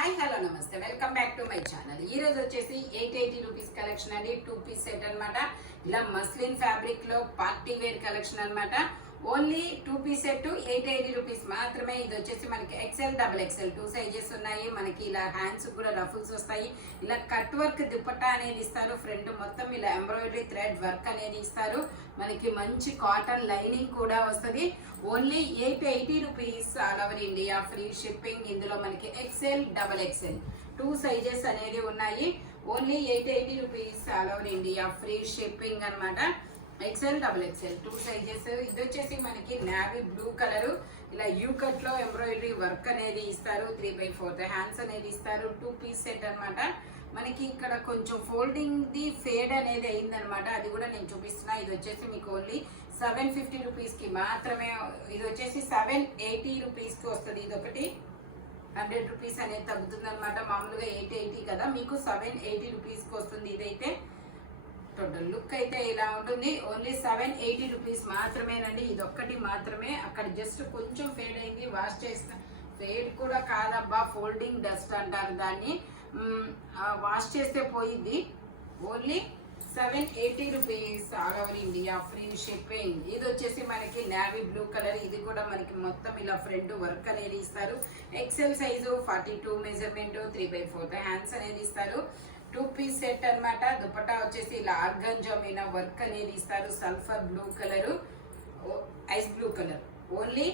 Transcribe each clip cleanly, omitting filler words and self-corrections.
Hi hello నమస్తే welcome back to my channel. ఈ రోజు వచ్చేసి 880 రూపీస్ కలెక్షన్ అండి. 2 పీస్ సెట్ అన్నమాట. ఇలా మస్లిన్ ఫ్యాబ్రిక్ లో పార్టీ వేర్ కలెక్షన్ అన్నమాట. ఓన్లీ 2 పీస్ సెట్ 880 రూపీస్ మాత్రమే. ఇది వచ్చేసి మనకి ఎక్సెల్ డబుల్ ఎక్సెల్ 2 సైజెస్ ఉన్నాయి. మనకి ఇలా హ్యాండ్స్ కూడా రఫుల్స్ వస్తాయి. ఇలా కట్ వర్క్ దుపట్టా అనేది ఇస్తారు. ఫ్రంట్ మొత్తం ఇలా ఎంబ్రాయిడరీ థ్రెడ్ వర్క్ అనేది ఇస్తారు. మనకి మంచి కాటన్ లైనింగ్ కూడా వస్తుంది. Only 880 rupees all over India free shipping. ఇందులో మనకి ఎక్సెల్ డబల్ ఎక్సెల్ 2 సైజెస్ అనేది ఉన్నాయి. Only 880 rupees all over India free shipping అన్నమాట. XL double XL 2 sizes. ఇది వచ్చేసి మనకి నావీ బ్లూ కలర్. ఇలా యూ కట్ లో ఎంబ్రాయిడరీ వర్క్ అనేది ఇస్తారు. 3/4 హ్యాండ్స్ అనేది ఇస్తారు. 2 పీస్ సెట్ అన్నమాట. మనకి ఇక్కడ కొంచెం ఫోల్డింగ్ ది ఫేడ్ అనేది అయిందనమాట. అది కూడా నేను చూపిస్తున్నా. ఇది వచ్చేసి మీకు ఓన్లీ 750 రూపీస్ కి మాత్రమే. ఇది వచ్చేసి 780 రూపీస్ కి వస్తుంది. ఇది ఒకటి 100 రూపీస్ అనేది తగ్గుతుంది అనమాట. మామూలుగా 880 కదా, మీకు 780 రూపీస్ కి వస్తుంది. ఇదైతే టోటల్ లుక్ అయితే ఇలా ఉంటుంది. ఓన్లీ 780 రూపీస్ మాత్రమేనండి. ఇది ఒక్కటి మాత్రమే. అక్కడ జస్ట్ కొంచెం ఫేడ్ అయింది. వాష్ చేసిన ఫేడ్ కూడా కాదబ్బా, ఫోల్డింగ్ డస్ట్ అంటారు దాన్ని. వాష్ చేస్తే పోయింది. Only 780 rupees all over India free shipping. ఇది వచ్చేసి మనకి నావీ బ్లూ కలర్. ఇది కూడా మనకి మొత్తం ఇలా ఫ్రంట్ వర్క్ అనేది ఇస్తారు. ఎక్సెల్ సైజు 42 మెజర్మెంట్ 3/4 హ్యాండ్స్ అనేది ఇస్తారు. 2 పీస్ సెట్ అన్నమాట. దుపట్టా వచ్చేసి ఇలా ఆర్గంజా మీద వర్క్ అనేది ఇస్తారు. Sulphur blue colour, ice blue colour. Only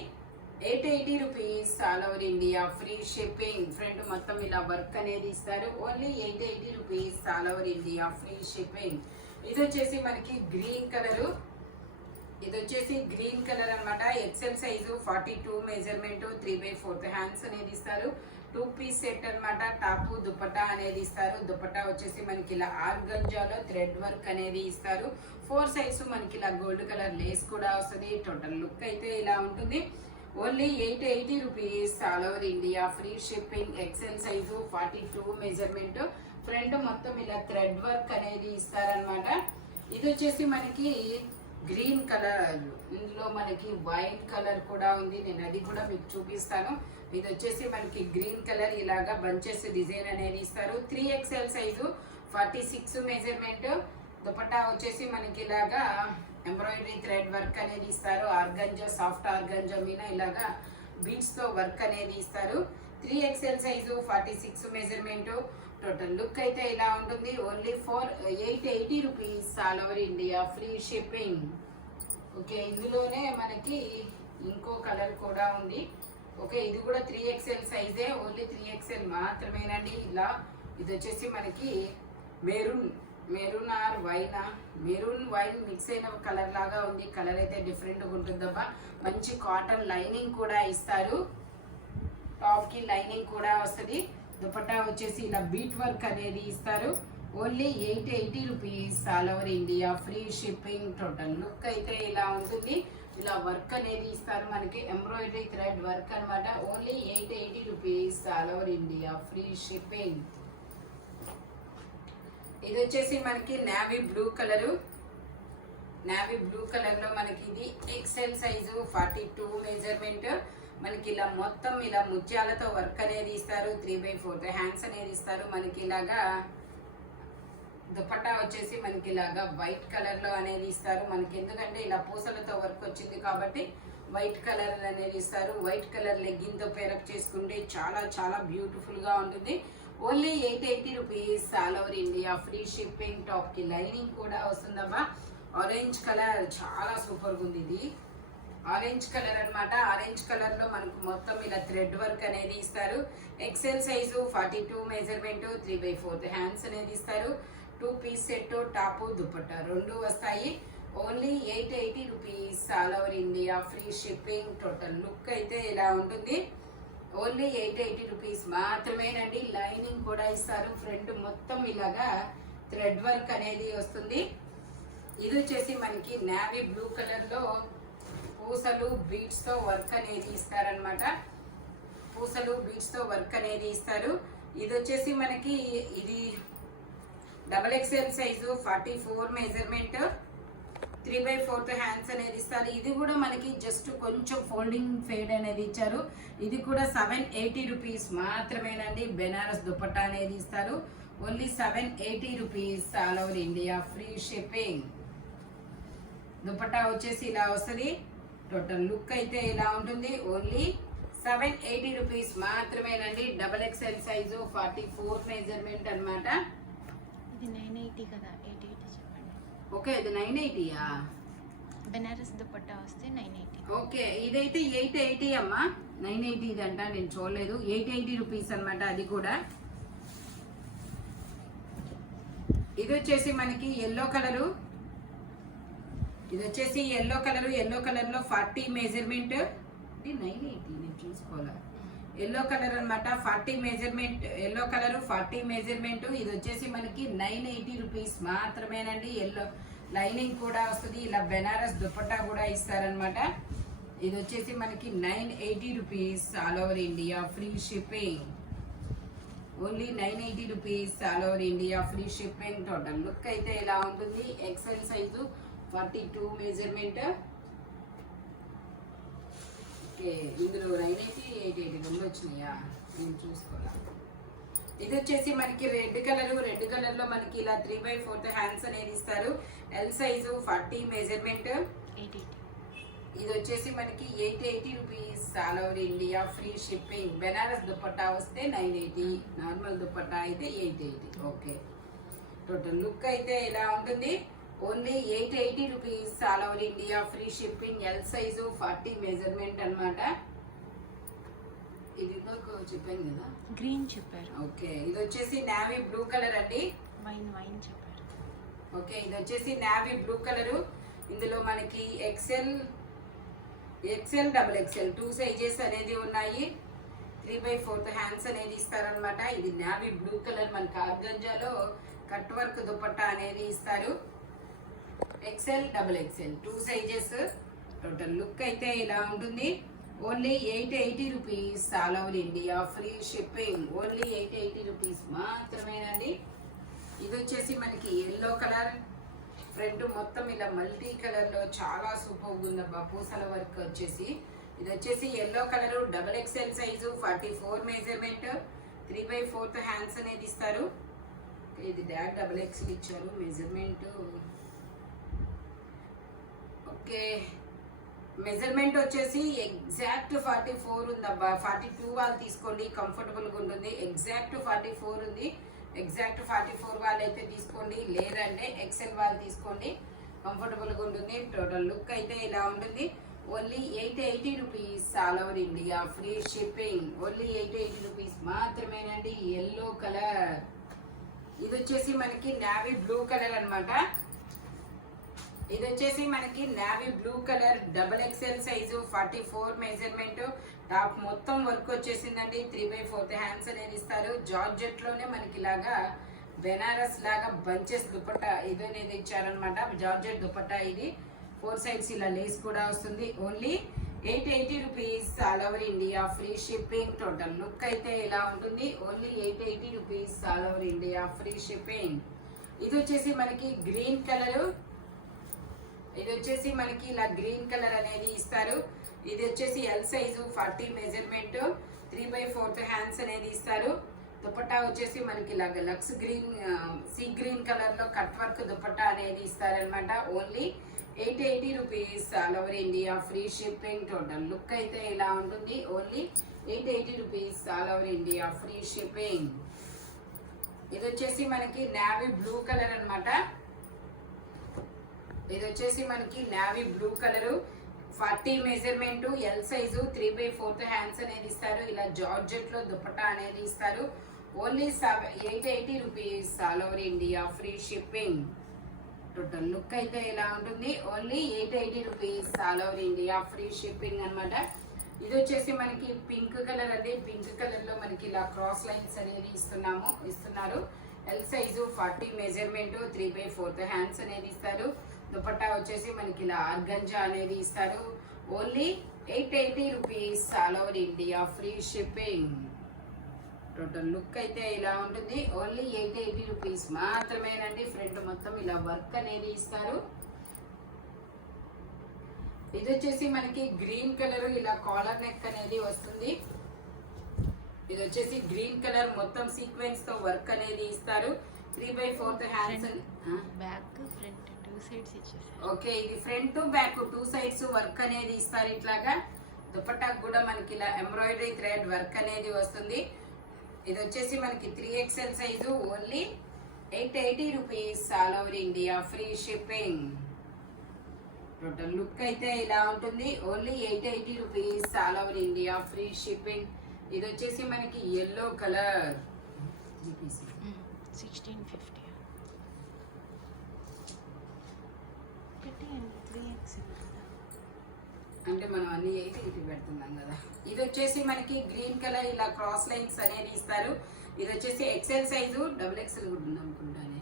880 rupees all over India free shipping. Front మొత్తం ఇలా వర్క్ అనేది ఇస్తారు. Only 880 rupees all over India free shipping. ఇది వచ్చేసి మనకి గ్రీన్ కలరు. ఇది వచ్చేసి గ్రీన్ కలర్ అన్నమాట. ఎక్సెల్ సైజు 42 మెజర్మెంట్ 3/4 హ్యాండ్స్ అనేది ఇస్తారు. 2 పీస్ సెట్ అన్నమాట. టాపు దుపట్టా అనేది ఇస్తారు. దుపట్టా వచ్చేసి మనకి ఇలా ఆర్గంజాలో థ్రెడ్ వర్క్ అనేది ఇస్తారు. 4 సైజు మనకి ఇలా గోల్డ్ కలర్ లేస్ కూడా వస్తుంది. టోటల్ లుక్ అయితే ఇలా ఉంటుంది. Only 880 rupees all over India free shipping. XL size 42 measurement. Front మొత్తం ఇలా థ్రెడ్ వర్క్ అనేది ఇస్తారనమాట. ఇది వచ్చేసి మనకి గ్రీన్ కలర్. ఇందులో మనకి వైట్ కలర్ కూడా ఉంది. నేను అది కూడా మీకు చూపిస్తాను. ఇది వచ్చేసి మనకి గ్రీన్ కలర్. ఇలాగా బంచెస్ డిజైన్ అనేది ఇస్తారు. 3XL size 46 measurement. దుపట్టా వచ్చేసి మనకి ఇలాగా ఎంబ్రాయిడరీ థ్రెడ్ వర్క్ అనేది ఇస్తారు. ఆర్గంజా, సాఫ్ట్ ఆర్గంజా మీద ఇలాగా బీడ్స్ తో వర్క్ అనేది ఇస్తారు. 3XL size 46 measurement. Total look అయితే ఇలా ఉంటుంది. Only 880 rupees all over India free shipping. Okay, ఇందులోనే మనకి ఇంకో కలర్ కూడా ఉంది. ఓకే, ఇది కూడా 3XL సైజే. ఓన్లీ 3XL మాత్రమేనండి. ఇలా ఇది వచ్చేసి మనకి మెరూన్ ఆర్ వైనా, మెరూన్ వైన్ మిక్స్ అయిన కలర్ లాగా ఉంది. కలర్ అయితే డిఫరెంట్గా ఉంటుందబ్బా. మంచి కాటన్ లైనింగ్ కూడా ఇస్తారు. టాప్ కి లైనింగ్ కూడా వస్తుంది. దుపట్టా వచ్చేసి ఇలా బీట్ వర్క్ అనేది ఇస్తారు. Only 880 rupees all over India free shipping. Total look అయితే ఇలా ఉంటుంది. ఇలా వర్క్ అనేది ఇస్తారు. మనకి ఎంబ్రాయిడరీ థ్రెడ్ వర్క్ అనమాట. Only 880 rupees all over India free shipping. ఇది వచ్చేసి మనకి navy blue colour. Navy blue colour లో మనకి ఇది ఎక్సెల్ సైజు 42 మెజర్మెంట్. మనకి ఇలా మొత్తం ఇలా ముత్యాలతో వర్క్ అనేది ఇస్తారు. 3/4 హ్యాండ్స్ అనేది ఇస్తారు. మనకి ఇలాగా దుపట్టా వచ్చేసి మనకి ఇలాగా వైట్ కలర్ లో అనేది ఇస్తారు. మనకి ఎందుకంటే ఇలా పూసలతో వర్క్ వచ్చింది కాబట్టి వైట్ కలర్ అనేది ఇస్తారు. వైట్ కలర్ లెగ్గిన్ తో పేరప్ చేసుకుంటే చాలా చాలా బ్యూటిఫుల్ గా ఉంటుంది. Only 880 rupees all over India free shipping. Top కి లైనింగ్ కూడా వస్తుందమ్మా. ఆరెంజ్ కలర్ చాలా సూపర్గా ఉంది. ఇది ఆరెంజ్ కలర్ అన్నమాట. ఆరెంజ్ కలర్ లో మనకు మొత్తం ఇలా థ్రెడ్ వర్క్ అనేది ఇస్తారు. ఎక్సెల్ సైజు 42 మెజర్మెంట్ 3/4 హ్యాండ్స్ అనేది ఇస్తారు. 2 పీస్ సెట్ టాపు దుపట్టా 2 వస్తాయి. Only 880 rupees all over India free shipping. Total look అయితే ఇలా ఉంటుంది. ఓన్లీ 880 రూపీస్ మాత్రమేనండి. లైనింగ్ కూడా ఇస్తారు. ఫ్రంట్ మొత్తం ఇలాగా థ్రెడ్ వర్క్ అనేది వస్తుంది. ఇది వచ్చేసి మనకి నావీ బ్లూ కలర్ లో పూసలు బీడ్స్ తో వర్క్ అనేది ఇస్తారనమాట. పూసలు బీడ్స్ తో వర్క్ అనేది ఇస్తారు. ఇది వచ్చేసి మనకి ఇది double XL size 44 measurement 3/4 hands అనేది ఇస్తారు. ఇది కూడా మనకి జస్ట్ కొంచెం ఫోల్డింగ్ ఫేడ్ అనేది ఇచ్చారు. ఇది కూడా 780 రూపీస్ మాత్రమేనండి. బెనారస్ దుపట్టా అనేది ఇస్తారు. Only 780 rupees all over India, free shipping. Dupatta వచ్చేసి ఇలా వస్తుంది. టోటల్ లుక్ అయితే ఇలా ఉంటుంది. ఓన్లీ 780 రూపీస్ మాత్రమేనండి. XXL సైజు 44 మెజర్మెంట్ అన్నమాట. ఇది 980 కదా, 880 చెప్పండి. ఓకే, ఇది 980యా? బెనారస్ దుపట్టా వస్తే 980. ఓకే, ఇదైతే 880 అమ్మా. 980 ఇదంట, నేను చూడలేదు. 880 రూపీస్ అనమాట. అది కూడా ఇది వచ్చేసి మనకి ఎల్లో కలరు. ఇది వచ్చేసి ఎల్లో కలర్ లో 40 మెజర్మెంట్. ఇది 980, నేను చూసుకోవాలా. ఎల్లో కలర్ అనమాట, 40 మెజర్మెంట్. Yellow colour 40 measurement. ఇది వచ్చేసి మనకి 980 రూపీస్ మాత్రమేనండి. ఎల్లో లైనింగ్ కూడా వస్తుంది. ఇలా బెనారస్ దుపట్టా కూడా ఇస్తారనమాట. ఇది వచ్చేసి మనకి 980 rupees all over India, free shipping. Only 980 rupees all over India, free shipping. Total look అయితే ఇలా ఉంటుంది. XL size 42 measurement. ఓకే, ఇందులో 980, 880 రెండు వచ్చినాయా? నేను చూసుకోవాలా. ఇది వచ్చేసి మనకి రెడ్ కలర్ లో మనకి ఇలా 3/4 హ్యాండ్స్ అనేది ఇస్తారు. L size 40 measurement. 880. ఇది వచ్చేసి మనకి 880 rupees all over India, free shipping. Banaras dupatta వస్తే 980, నార్మల్ దుపట్టా అయితే 880. ఓకే, టోటల్ లుక్ అయితే ఇలా ఉంటుంది. Only 880 rupees all over India, free shipping. L size 40 measurement అన్నమాట. ఇది చెప్పాను కదా, గ్రీన్ చెప్పారు. ఓకే, ఇది వచ్చేసి నావీ బ్లూ కలర్ అండి. వైన్ చెప్పారు. ఓకే, ఇది వచ్చేసి నావీ బ్లూ కలరు. ఇందులో మనకి XL, XXL 2 సైజెస్ అనేది ఉన్నాయి. 3/4 హ్యాండ్స్ అనేది ఇస్తారనమాట. ఇది నావీ బ్లూ కలర్. మనకి ఆర్గంజాలో కట్ వర్క్ దుపట్టా అనేది ఇస్తారు. XL, XXL 2 sizes. Total look అయితే ఇలా ఉంటుంది. Only 880 rupees all over India, free shipping. Only 880 rupees మాత్రమేనండి. ఇది వచ్చేసి మనకి ఎల్లో కలర్. ఫ్రంట్ మొత్తం ఇలా మల్టీ కలర్ లో చాలా సూపర్ ఉందబ్బా. పూసల వర్క్ వచ్చేసి ఇది వచ్చేసి yellow colour, XXL size 44 measurement. 3/4 hands అనేది ఇస్తారు. ఇది XXL ఇచ్చారు మెజర్మెంట్. ఓకే, మెజర్మెంట్ వచ్చేసి ఎగ్జాక్ట్ 44 ఉందబ్బా. 42 వాళ్ళు తీసుకోండి, కంఫర్టబుల్గా ఉంటుంది. ఎగ్జాక్ట్ 44 ఉంది. ఎగ్జాక్ట్ 44 వాళ్ళు అయితే తీసుకోండి, లేదంటే XL వాళ్ళు తీసుకోండి, కంఫర్టబుల్గా ఉంటుంది. టోటల్ లుక్ అయితే ఇలా ఉంటుంది. Only 880 rupees all over India, free shipping. Only 880 rupees మాత్రమేనండి. Yellow colour. ఇది వచ్చేసి మనకి నావీ బ్లూ కలర్ అనమాట. ఇది వచ్చేసి మనకి navy blue colour, XXL size 44 measurement. Top మొత్తం వర్క్ వచ్చేసిందండి. 3/4 హ్యాండ్స్ అనేది ఇస్తారు. జార్జెట్ లోనే మనకి ఇలాగా బెనారస్ లాగా బంచెస్ దుపట్టా ఇది అనేది ఇచ్చారనమాట. జార్జెట్ దుపట్టా ఇది. 4 సైడ్స్ ఇలా లేస్ కూడా వస్తుంది. Only 880 rupees all over India, free shipping. Total look అయితే ఇలా ఉంటుంది. Only 880 rupees all over India, free shipping. ఇది వచ్చేసి మనకి గ్రీన్ కలరు. ఇది వచ్చేసి మనకి ఇలా గ్రీన్ కలర్ అనేది ఇస్తారు. ఇది వచ్చేసి ఎల్ సైజు 40 మెజర్మెంట్. 3/4 హ్యాండ్స్ అనేది ఇస్తారు. దుపట్టా వచ్చేసి మనకి ఇలాగ లక్స్ గ్రీన్, సీ గ్రీన్ కలర్ లో కట్ వర్క్ దుపట్టా అనేది ఇస్తారనమాట. Only 880 rupees all over India, free shipping. Total look అయితే ఇలా ఉంటుంది. Only 880 rupees all over India, free shipping. ఇది వచ్చేసి మనకి నావీ బ్లూ కలర్ అనమాట. ఇది వచ్చేసి మనకి navy blue colour, 40 measurement. L size 3/4 hands అనేది ఇస్తారు. ఇలా జార్జెట్ లో దుపట్టా అనేది ఇస్తారు. Only 880 rupees all over India, free shipping. Total look అయితే ఇలా ఉంటుంది. Only 880 rupees all over India, free shipping అనమాట. ఇది వచ్చేసి మనకి పింక్ కలర్ అండి. పింక్ కలర్ లో మనకి ఇలా క్రాస్ లైన్స్ అనేది ఇస్తున్నారు. L size 40 measurement. 3/4 హ్యాండ్స్ అనేది ఇస్తారు. దుపట్టా వచ్చేసి మనకి ఇలా ఆర్గంజా అనేది ఇస్తారు. Only 880 rupees all over India, free shipping. Total look అయితే ఇలా ఉంటుంది. ఓన్లీ 880 రూపీస్ మాత్రమేనండి. ఫ్రంట్ మొత్తం ఇలా వర్క్ అనేది ఇస్తారు. ఇది వచ్చేసి మనకి గ్రీన్ కలర్ ఇలా కాలర్ నెక్ అనేది వస్తుంది. ఇది వచ్చేసి గ్రీన్ కలర్ మొత్తం సీక్వెన్స్ తో వర్క్ అనేది ఇస్తారు. 3/4 హ్యాండ్స్ బ్యాక్ ఫ్రంట్ 2 సైడ్స్ ఇచ్చేసారు. ఓకే, ఇది front to back 2 sides work అనేది ఇస్తారు. ఇట్లాగా దుపట్టాకు కూడా మనకి ఇలా ఎంబ్రాయిడరీ థ్రెడ్ వర్క్ అనేది వస్తుంది. ఇది వచ్చేసి మనకి 3XL size, only 880 rupees, all over India, free shipping. Total look అయితే ఇలా ఉంటుంది. Only 880 rupees, all over India, free shipping. ఇది వచ్చేసి మనకి ఎల్లో కలర్ 1650 పెట్టండి. 3XL కదా అంటే మనం అన్ని 880 పెడుతున్నాం కదా. ఇది వచ్చేసి మనకి గ్రీన్ కలర్ ఇలా క్రాస్ లైన్స్ అనేది ఇస్తారు. ఇది వచ్చేసి ఎక్సెల్ సైజు, XXL కూడా ఉంది అనుకుంటానే.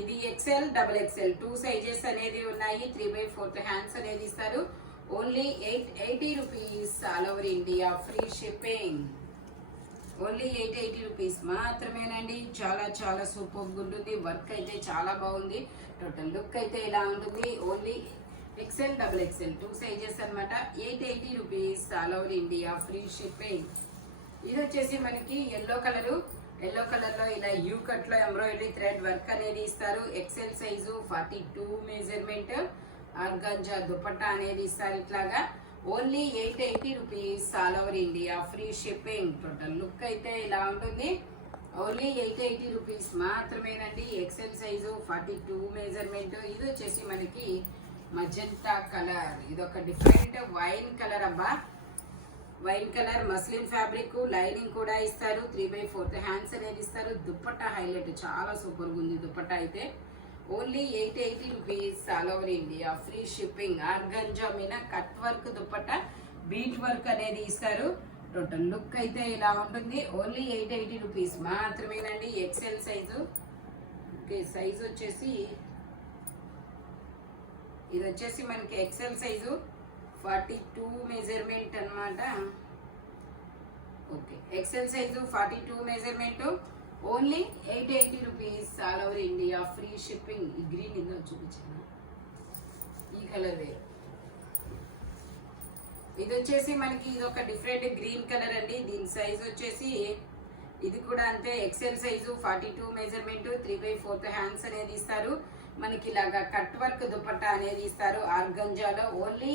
ఇది XL, XXL 2 సైజెస్ అనేది ఉన్నాయి. 3/4 హ్యాండ్స్ అనేది ఇస్తారు. Only 880 rupees, all over India, free shipping. Only 880 rupees మాత్రమేనండి. చాలా చాలా సూపర్ ఉంటుంది. వర్క్ అయితే చాలా బాగుంది. టోటల్ లుక్ అయితే ఇలా ఉంటుంది. ఓన్లీ XL, XXL 2 సైజెస్ అనమాట. 880 rupees, all over India, free shipping. ఇది వచ్చేసి మనకి ఎల్లో కలరు. ఎల్లో కలర్ లో ఇలా యూ కట్ లో ఎంబ్రాయిడరీ థ్రెడ్ వర్క్ అనేది ఇస్తారు. XL size, 42 measurement, organza dupatta అనేది ఇస్తారు. ఇట్లాగా only 880 rupees, all over India, free shipping. Total look అయితే ఇలా ఉంటుంది. ఓన్లీ 880 రూపీస్ మాత్రమేనండి. XL size, 42 measurement. ఇది వచ్చేసి మనకి మజంతా కలర్. ఇది ఒక డిఫరెంట్ వైన్ కలర్ అబ్బా. Wine colour muslin fabric, lining కూడా ఇస్తారు. 3/4 హ్యాండ్స్ అనేది ఇస్తారు. దుపట్టా హైలైట్, చాలా సూపర్గా ఉంది దుపట్టా అయితే. Only 880 rupees, all over India, free shipping. Organza మీద cut work dupatta, bead work అనేది ఇస్తారు. టోటల్ లుక్ అయితే ఇలా ఉంటుంది. ఓన్లీ 880 రూపీస్ మాత్రమేనండి. XL size. ఓకే, సైజు వచ్చేసి ఇది వచ్చేసి మనకి XL సైజు, 42 మెజర్మెంట్ అన్నమాట. Okay, XL size, 42 measurement. Only 880 rupees, all over India, free shipping. ఈ గ్రీన్ ఇందులో చూపించాను, ఈ కలర్ వేరు. ఇది వచ్చేసి మనకి ఇది ఒక డిఫరెంట్ గ్రీన్ కలర్ అండి. దీని సైజ్ వచ్చేసి ఇది కూడా అంతే. XL సైజు, 42 మెజర్మెంట్, 3/4 హ్యాండ్స్ అనేది ఇస్తారు. మనకి ఇలాగా కట్ వర్క్ దుపట్టా అనేది ఇస్తారు ఆర్గంజాలో. Only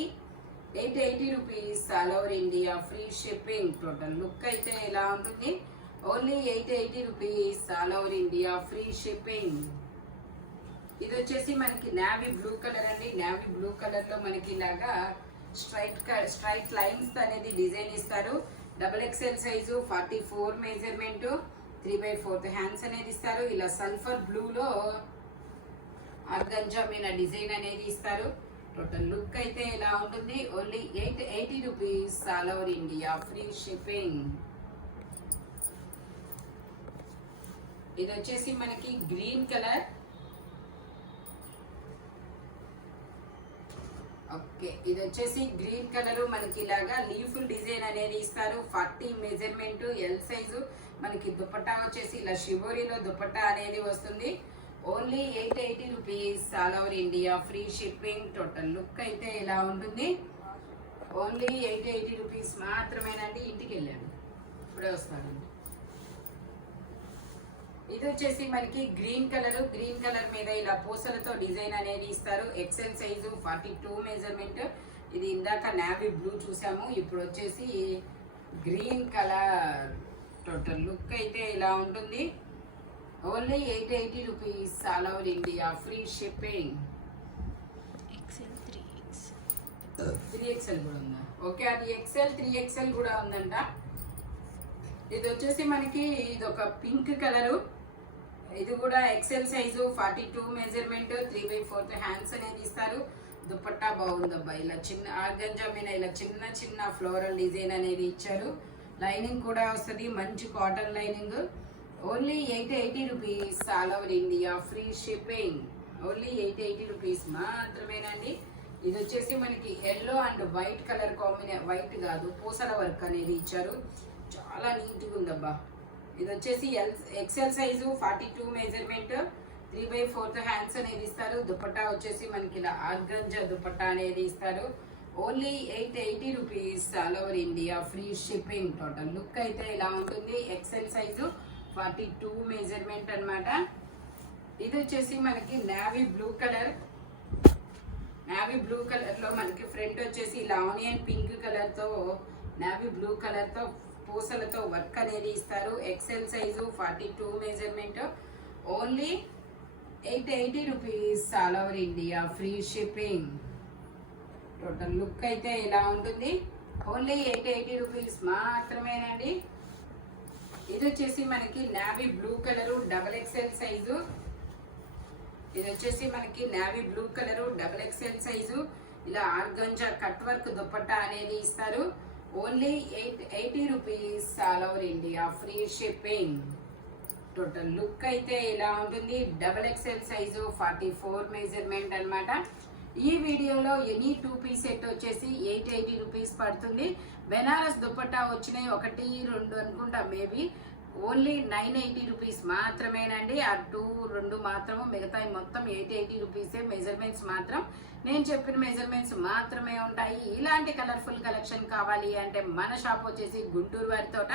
880 rupees, all over India, free shipping. Total look అయితే ఇలా ఉంటుంది. Only 880 rupees, all over India, free shipping. ఇది మనకి నావీ బ్లూ కలర్ అండి. నావీ బ్లూ కలర్ లో మనకి ఇలాగా స్ట్రైట్ లైన్స్ అనేది డిజైన్ ఇస్తారు. XXL సైజు, 44 మెజర్మెంట్, 3/4 హ్యాండ్స్ అనేది ఇస్తారు. ఇలా సల్ఫర్ బ్లూలో ఆర్గంజా మీద డిజైన్ అనేది ఇస్తారు. టోటల్ లుక్ అయితే ఇలా ఉంటుంది. Only 880 rupees, all over India, free shipping. ఇది వచ్చేసి మనకి గ్రీన్ కలర్. ఓకే, ఇది వచ్చేసి గ్రీన్ కలర్. మనకి ఇలాగా లీఫ్ డిజైన్ అనేది ఇస్తారు. 40 మెజర్మెంట్, ఎల్ సైజు. మనకి దుపట్టా వచ్చేసి ఇలా షిబోరీలో దుపట్టా అనేది వస్తుంది. Only 880 rupees, all over India, free shipping. Total look అయితే ఇలా ఉంటుంది. ఓన్లీ 880 రూపీస్ మాత్రమేనండి. ఇంటికి వెళ్ళాను, ఇప్పుడే వస్తానండి. ఇది వచ్చేసి మనకి గ్రీన్ కలర్. గ్రీన్ కలర్ మీద ఇలా పూసలతో డిజైన్ అనేది ఇస్తారు. XL size, 42 measurement. ఇది ఇందాక నావీ బ్లూ చూసాము, ఇప్పుడు వచ్చేసి గ్రీన్ కలర్. టోటల్ లుక్ అయితే ఇలా ఉంటుంది. Only 880 rupees, all over India, free shipping. XL 3XL కూడా ఉందా? ఓకే, అది XL 3XL కూడా ఉందంట. ఇది వచ్చేసి మనకి ఇది ఒక పింక్ కలరు. ఇది కూడా XL సైజు, 42 మెజర్మెంట్, 3/4 హ్యాండ్స్ అనేది ఇస్తారు. దుపట్టా బాగుందబ్బా. ఇలా చిన్న ఆర్గంజా మీద ఇలా చిన్న చిన్న ఫ్లోరల్ డిజైన్ అనేది ఇచ్చారు. లైనింగ్ కూడా వస్తుంది, మంచి cotton lining. Only 880 rupees, all over India, free shipping. Only 880 rupees మాత్రమేనండి. ఇది వచ్చేసి మనకి yellow and white colour white కాదు, పూసల వర్క్ అనేది ఇచ్చారు. చాలా నీట్గా ఉందబ్బా. ఇది వచ్చేసి XL సైజు, 42 మెజర్మెంట్, 3/4 హ్యాండ్స్ అనేది ఇస్తారు. దుపట్టా వచ్చేసి మనకి ఇలా ఆర్గంజా దుపట్టా అనేది ఇస్తారు. Only 880 rupees all over India, free shipping. Total look అయితే ఇలా ఉంటుంది. ఎక్సెల్ సైజు 42 మెజర్మెంట్ అన్నమాట. ఇది వచ్చేసి మనకి navy blue colour. Navy blue colour లో మనకి ఫ్రంట్ వచ్చేసి ఇలా ఆనియన్ పింక్ కలర్ తో నావీ బ్లూ కలర్ తో పూసలతో వర్క్ అనేది ఇస్తారు. XL size 42 measurement. Only 880 rupees all over India, free shipping. Total look అయితే ఇలా ఉంటుంది. ఓన్లీ 880 రూపీస్ మాత్రమేనండి. ఇది వచ్చేసి మనకి navy blue colour double XL size. ఇది వచ్చేసి మనకి navy blue colour double XL size. ఇలా ఆర్గంజా కట్ వర్క్ దుపట్టా అనేది ఇస్తారు. Only 880 rupees all over India, free shipping. Total look అయితే ఇలా ఉంటుంది. డబల్ ఎక్సెల్ సైజు 44 మెజర్మెంట్ అన్నమాట. ఈ వీడియోలో ఎనీ 2 పీస్ సెట్ వచ్చేసి 880 రూపీస్ పడుతుంది. బెనారస్ దుపట్టా వచ్చినాయి 1, 2 అనుకుంటా మేబీ. ఓన్లీ 980 రూపీస్ మాత్రమేనండి. ఆ 2 మాత్రము, మిగతా మొత్తం 880 రూపీసే. మెజర్మెంట్స్ మాత్రం నేను చెప్పిన మెజర్మెంట్స్ మాత్రమే ఉంటాయి. ఇలాంటి కలర్ఫుల్ కలెక్షన్ కావాలి అంటే మన షాప్ వచ్చేసి గుంటూరు వారి తోట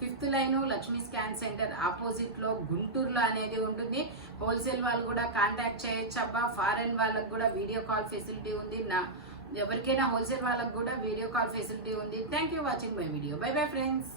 5th line Lakshmi scan centre opposite లో గుంటూరులో అనేది ఉంటుంది. హోల్సేల్ వాళ్ళు కూడా కాంటాక్ట్ చేయొచ్చు అబ్బా. ఫారెన్ వాళ్ళకి కూడా వీడియో కాల్ ఫెసిలిటీ ఉంది. ఎవరికైనా హోల్సేల్ వాళ్ళకి కూడా వీడియో కాల్ ఫెసిలిటీ ఉంది. Thank you watching my video. By bye friends.